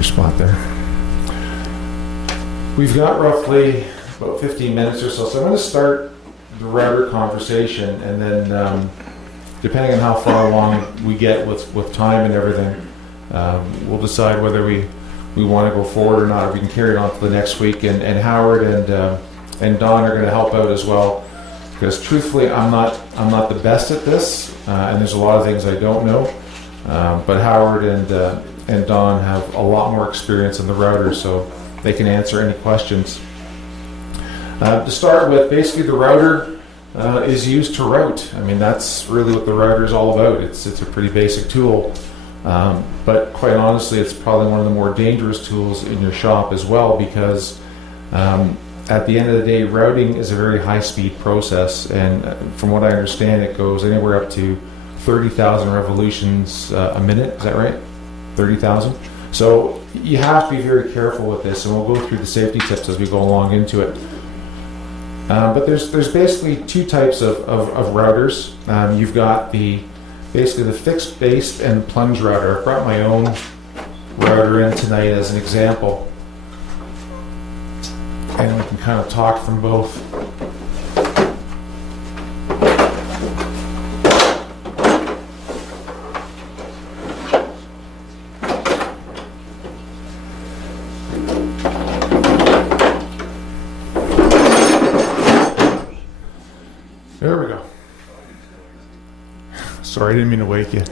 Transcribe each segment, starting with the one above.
your spot there. We've got roughly about 15 minutes or so, so I'm going to start the router conversation, and then depending on how far along we get with time and everything, we'll decide whether we want to go forward or not, or we can carry it on to the next week. And Howard and Don are going to help out as well, because truthfully I'm not the best at this, and there's a lot of things I don't know, but Howard and Don have a lot more experience in the router, so they can answer any questions. To start with, basically the router is used to route. I mean, that's really what the router is all about. It's a pretty basic tool, but quite honestly, it's probably one of the more dangerous tools in your shop as well, because at the end of the day, routing is a very high-speed process, and from what I understand, it goes anywhere up to 30,000 revolutions a minute. Is that right? 30,000? So you have to be very careful with this, and we'll go through the safety tips as we go along into it. But there's basically two types of routers. You've got basically the fixed base and plunge router. I've brought my own router in tonight as an example, and we can kind of talk from both. There we go. Sorry, I didn't mean to wake you.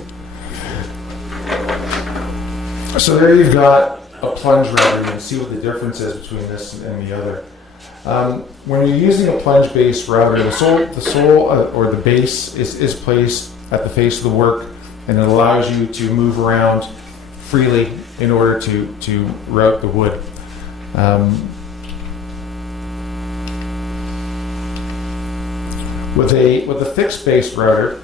So there you've got a plunge router. You can see what the difference is between this and the other. When you're using a plunge-based router, the sole or the base is placed at the face of the work, and it allows you to move around freely in order to route the wood. With a fixed base router,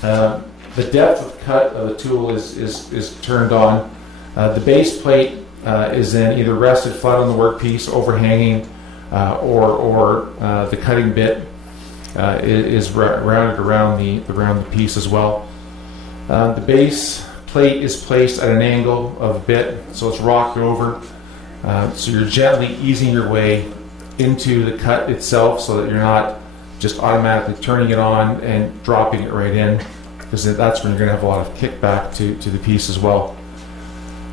the depth of cut of the tool is turned on. The base plate is then either rested flat on the workpiece, overhanging, or the cutting bit is rounded around the piece as well. The base plate is placed at an angle of the bit, so it's rocked over. So you're gently easing your way into the cut itself, so that you're not just automatically turning it on and dropping it right in, because that's when you're going to have a lot of kickback to the piece as well.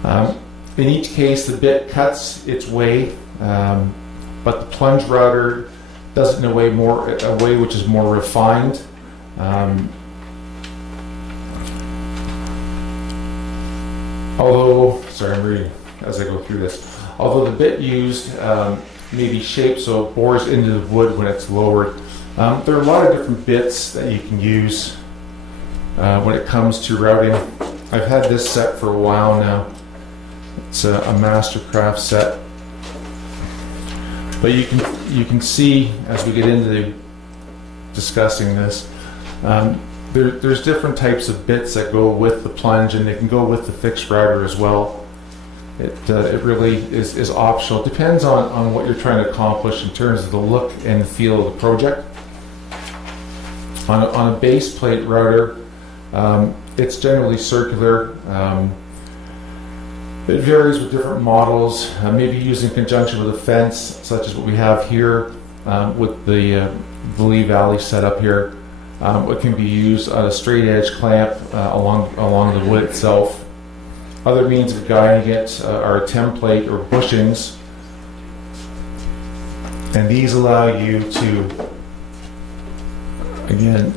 In each case, the bit cuts its way, but the plunge router does it in a way which is more refined. Sorry, I'm reading as I go through this. Although the bit used may be shaped so it bores into the wood when it's lowered. There are a lot of different bits that you can use when it comes to routing. I've had this set for a while now. It's a Mastercraft set, but you can see as we get into discussing this, there's different types of bits that go with the plunge, and they can go with the fixed router as well. It really is optional. It depends on what you're trying to accomplish in terms of the look and the feel of the project. On a base plate router, it's generally circular. It varies with different models, maybe used in conjunction with a fence, such as what we have here with the Lee Valley setup here. It can be used on a straight edge clamp along the wood itself. Other means of guiding it are a template or bushings, and these allow you to, again,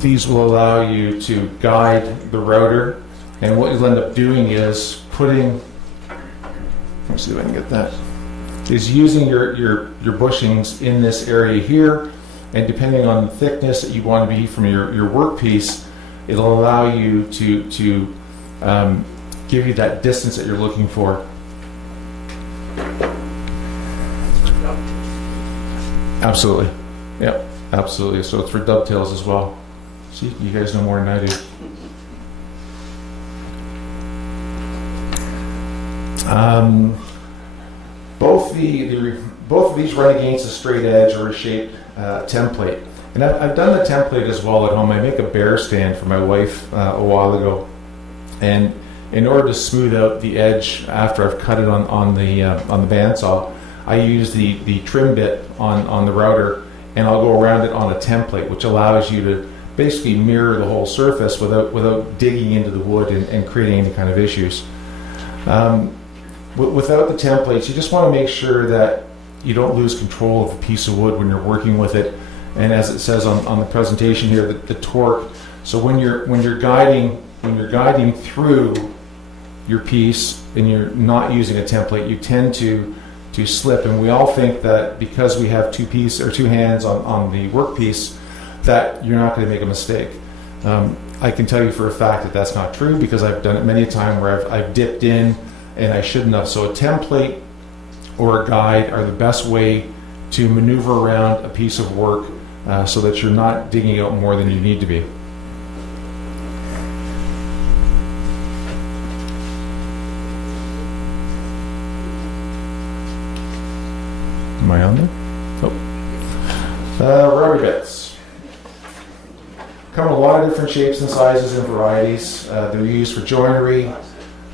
these will allow you to guide the router, and what you'll end up doing is putting, let's see if I can get that, is using your bushings in this area here, and depending on the thickness that you want to be from your workpiece, it'll allow you to give you that distance that you're looking for. Absolutely. Yep, absolutely. So it's for dovetails as well. See, you guys know more than I do. Both of these run against a straight edge or a shaped template. And I've done the template as well at home. I make a bear stand for my wife a while ago. And in order to smooth out the edge after I've cut it on the bandsaw, I use the trim bit on the router, and I'll go around it on a template, which allows you to basically mirror the whole surface without digging into the wood and creating any kind of issues. Without the templates, you just want to make sure that you don't lose control of the piece of wood when you're working with it. And as it says on the presentation here, the torque. So when you're guiding through your piece and you're not using a template, you tend to slip. And we all think that because we have two hands on the workpiece, that you're not going to make a mistake. I can tell you for a fact that that's not true, because I've done it many a time where I've dipped in and I shouldn't have. So a template or a guide are the best way to maneuver around a piece of work so that you're not digging out more than you need to be. Am I on there? Oh. Rubber bits. Come in a lot of different shapes and sizes and varieties. They're used for joinery.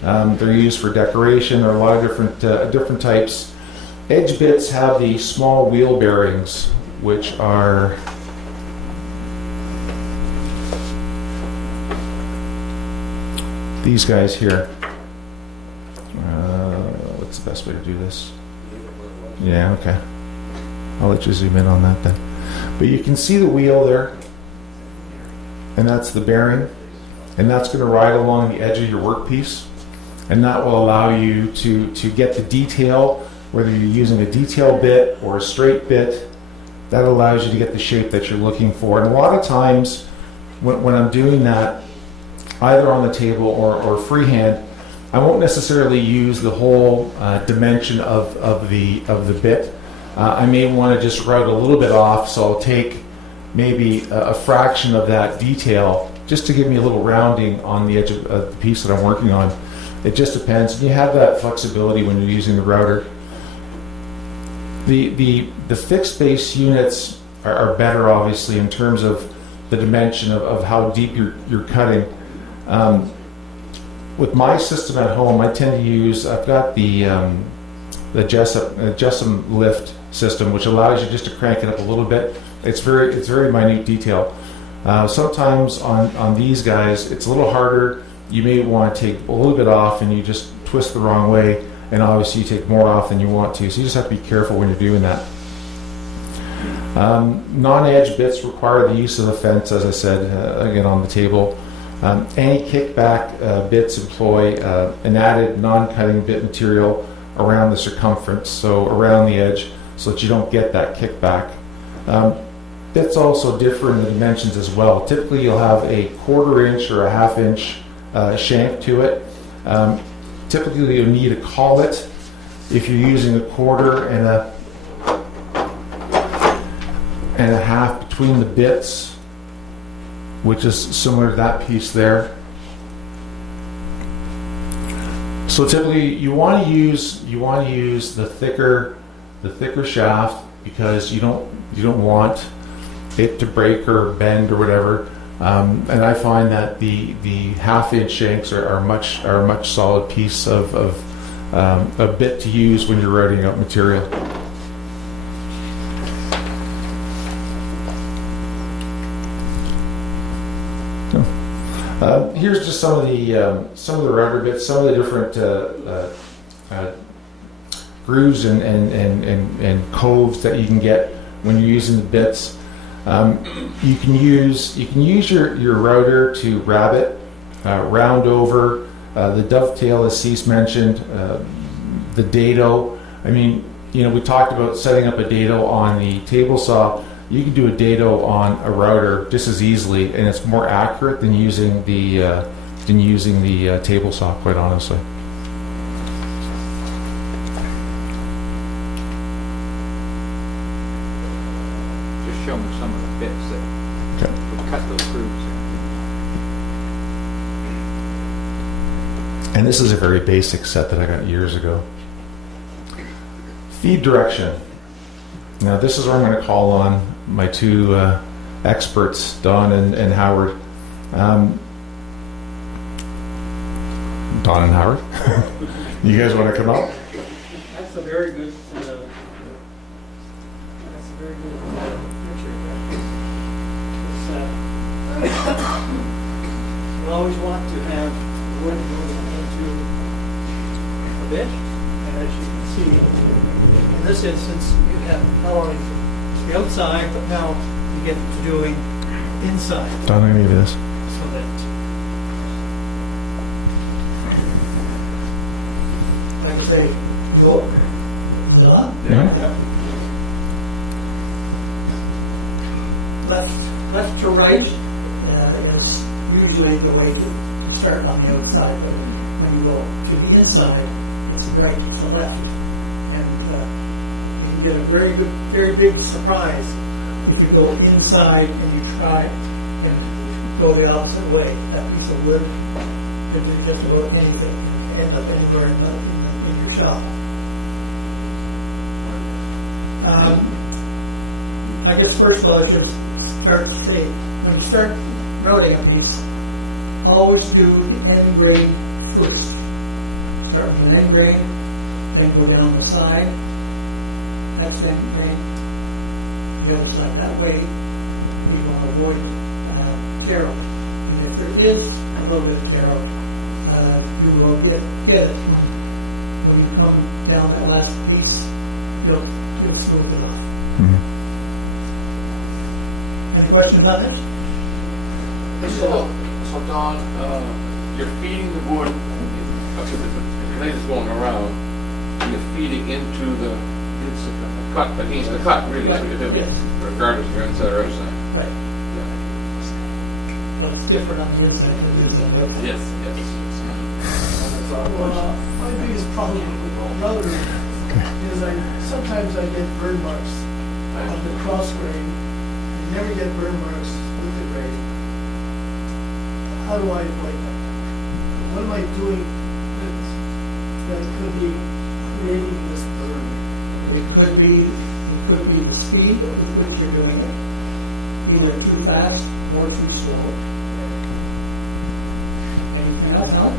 They're used for decoration. There are a lot of different types. Edge bits have the small wheel bearings, which are these guys here. What's the best way to do this? Yeah, okay. I'll let you zoom in on that then. But you can see the wheel there, and that's the bearing, and that's going to ride along the edge of your workpiece, and that will allow you to get the detail, whether you're using a detail bit or a straight bit. That allows you to get the shape that you're looking for. And a lot of times when I'm doing that, either on the table or freehand, I won't necessarily use the whole dimension of the bit. I may want to just route a little bit off, so I'll take maybe a fraction of that detail just to give me a little rounding on the edge of the piece that I'm working on. It just depends. And you have that flexibility when you're using the router. The fixed base units are better, obviously, in terms of the dimension of how deep you're cutting. With my system at home, I tend to use, I've got the Jessom lift system, which allows you just to crank it up a little bit. It's very minute detail. Sometimes on these guys, it's a little harder. You may want to take a little bit off and you just twist the wrong way, and obviously you take more off than you want to. So you just have to be careful when you're doing that. Non-edge bits require the use of the fence, as I said, again on the table. Any kickback bits employ an added non-cutting bit material around the circumference, so around the edge, so that you don't get that kickback. Bits also differ in the dimensions as well. Typically you'll have a 1/4 inch or a 1/2 inch shank to it. Typically you'll need a collet if you're using a 1/4 and a 1/2 between the bits, which is similar to that piece there. So typically you want to use the thicker shaft, because you don't want it to break or bend or whatever. And I find that the 1/2 inch shanks are a much solid piece of a bit to use when you're routing out material. Here's just some of the router bits, some of the different grooves and coves that you can get when you're using the bits. You can use your router to rabbet, round over, the dovetail, as Cease mentioned, the dado. I mean, we talked about setting up a dado on the table saw. You can do a dado on a router just as easily, and it's more accurate than using the table saw, quite honestly. Just show me some of the bits that would cut those grooves in. And this is a very basic set that I got years ago. Feed direction. Now this is where I'm going to call on my two experts, Don and Howard. Don and Howard. You guys want to come out? That's a very good, that's a very good picture. You always want to have wood moving into a bit, and as you can see, in this instance, you have not only the outside, but now you get to doing inside, Don, I'm gonna give you this. so that like I say, go. Is it on? Yeah. Left to right is usually the way to start on the outside, but when you go to the inside, it's right to the left. And you can get a very good, very big surprise if you go inside and you try and go the opposite way. That piece of wood could do just about anything, end up anywhere in your shop. I guess first of all, I should start to say, when you start routing a piece, always do the end grain first. Start with an end grain, then go down the side, next end grain, the other side. That way, you will avoid tear. And if there is a little bit of tear, you will get it when you come down that last piece. You'll smooth it off. Any questions on this? So Don, you're feeding the wood, if the blade is going around, and you're feeding into the cut, against the cut, really, is what you're doing, Yes. regardless if you're inside or outside. Right. But it's different on the inside than the outside. Yes, yes. Well, my biggest problem with router is sometimes I get burn marks on the cross grain. I never get burn marks with the grain. How do I avoid that? What am I doing that could be creating this burn? It could be the speed with which you're doing it, either too fast or too slow. Anything else, Alan?